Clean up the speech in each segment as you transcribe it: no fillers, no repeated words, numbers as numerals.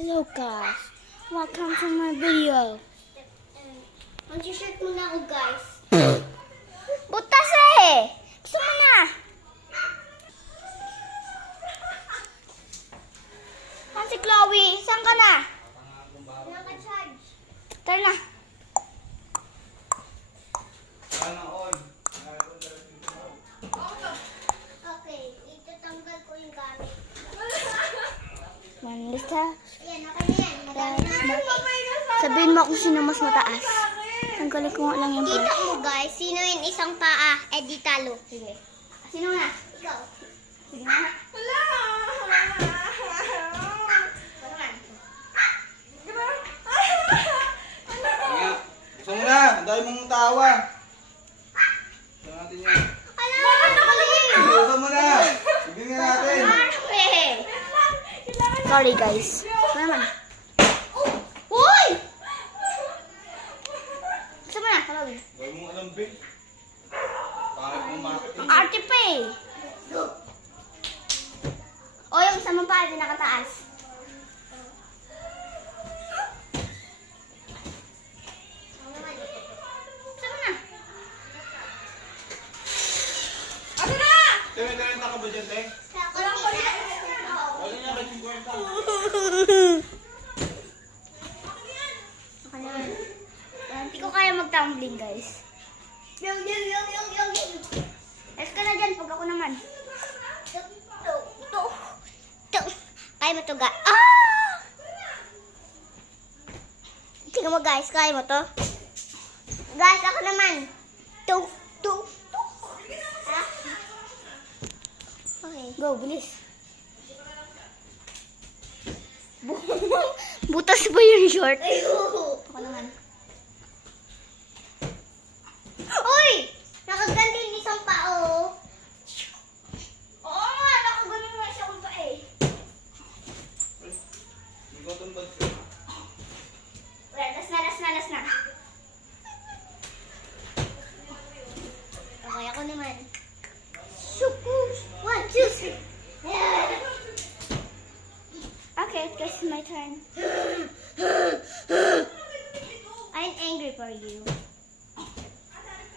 Hello guys, welcome to my video. Mag-shirt muna ako, guys. Butas eh! Gusto mo na? Saan si Chloe? Saan ka na? Naka-charge. Tara na. Okay, itatanggal ko yung gamit. Manlista. Ayan, okay na yan. Madami na. Sabihin mo kung sino mas mataas. Tanggalin ko nga lang yung Kita brush. mo, guys. Sino yung isang paa? Eh, di talo. Sige. Sino na? Ikaw. Sige na. Gusto mo na, ang dami mong tawa. Gusto natin yun. Bakit nakalagay? Gusto mo na. Sige nga natin. Sorry guys. Ano naman? Uy! Gusto mo na? Chloe. Huwag mong alam, Bing. Pangit mong marketing. Ang arte pa eh. O yung isa mong pa, hindi nakataas. Gusto mo na? May 30 ka ba dyan, Te? Walang kulit. Wala niya ba 50? Hindi ko kaya mag-tumbling guys. Yung. Let's ka na dyan pag ako naman. Kaya mo to, guys. Ah! Tingnan mo, guys. Kaya mo to. Guys, ako naman. Tuk. Ah. Okay. Go, bilis. Butas ba yung short? Ayun. Ako naman. Uy! Nakaganti yung isang pao. Oo nga, nakaganon nga siya kung pa eh. Ikaw itong bag. Last na. Okay, ako naman. Shuku. 1, 2, 3. Okay, guys, my turn. I'm angry for you.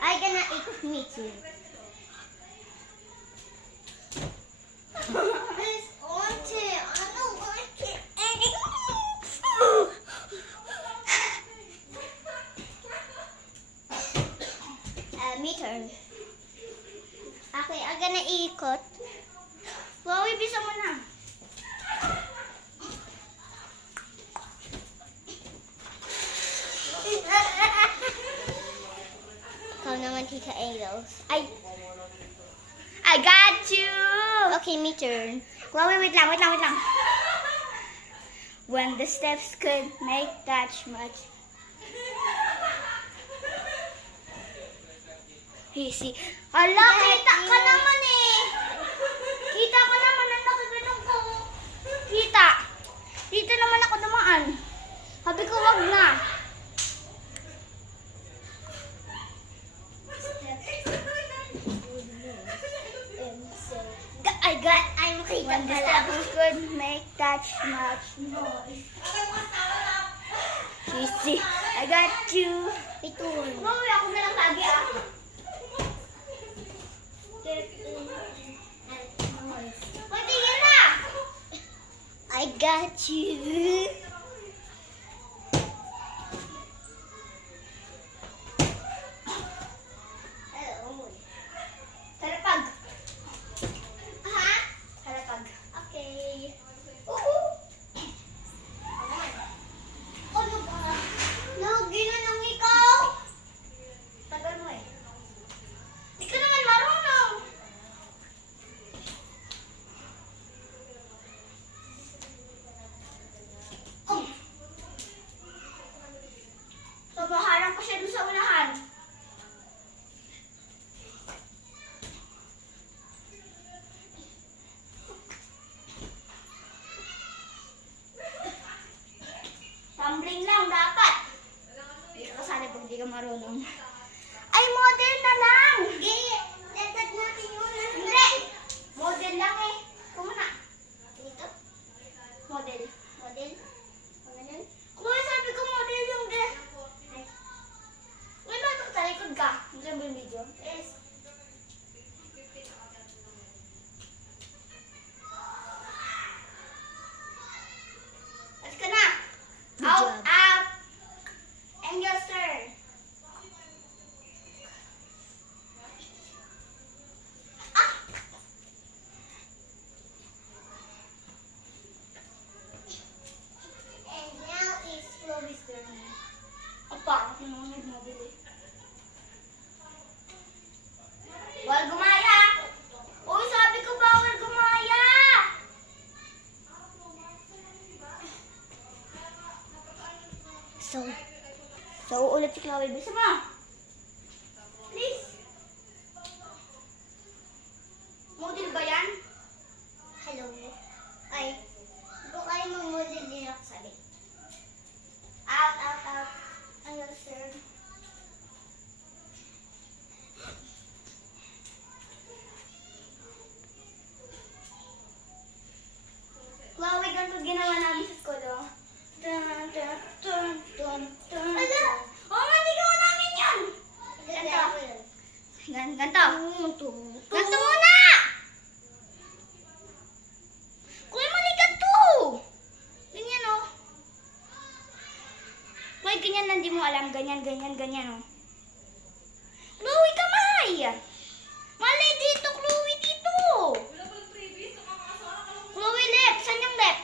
I gonna eat me too. It's on to. I don't like it anymore. Me turn. Okay, I'm gonna ikot. Chloe, bisa mo na. Ikaw naman, Tita Angels. I got you! Okay, me turn. Chloe, wait lang. When the steps could make that much. Easy. Hala, kita ka naman eh! Kita ka naman ang nakaganon ko. Kita! Dito naman ako dumaan. Sabi ko, wag na. I'm okay. When the steps could make that much noise. Easy. I got you. Pitun. Chloe, ako na lang lagi ah. Pwede yan na! I got you. Sarapag. Ha? Sarapag. Okay. Ano ba? Lagi na lang ikaw. Tagal mo eh. Di ka naman marunong. So, ulit si Chloe. Bisa mo. Please. Model ba yan? Hello. Ay, kung kayo mag-model din ako sabi. Out, out, out. Ano, sir? Chloe, ganito ginawa namin sa school, oh. Dun, dun, dun, dun, dun. Ala! Oo nga, hindi gawa namin yan. Ganda ako yun. Ganto. Ganto muna! Chloe, mali ganto. Ganyan, oh. Chloe, ganyan lang, di mo alam. Ganyan, ganyan, ganyan, oh. Chloe, kamay! Mali dito, Chloe, dito. Chloe, left. Saan yung left?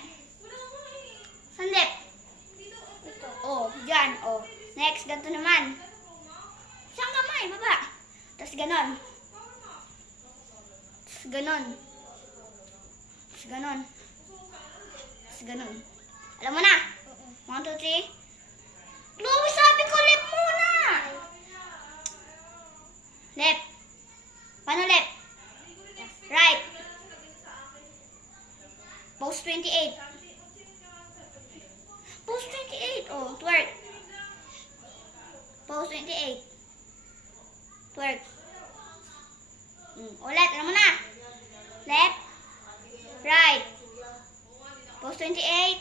Saan left? Oh, dyan. Oh. Next, ganito naman. Saan kamay? Baba. Tapos ganon. Tapos ganon. Tapos ganon. Tapos ganon. Alam mo na? 1, 2, 3. Chloe, sabi ko left muna. Left. Paano left? Right. Post 28. Post 28. Oh, twerk. Post 28. Twerk. Ulit. Alam mo na. Left. Right. Post 28.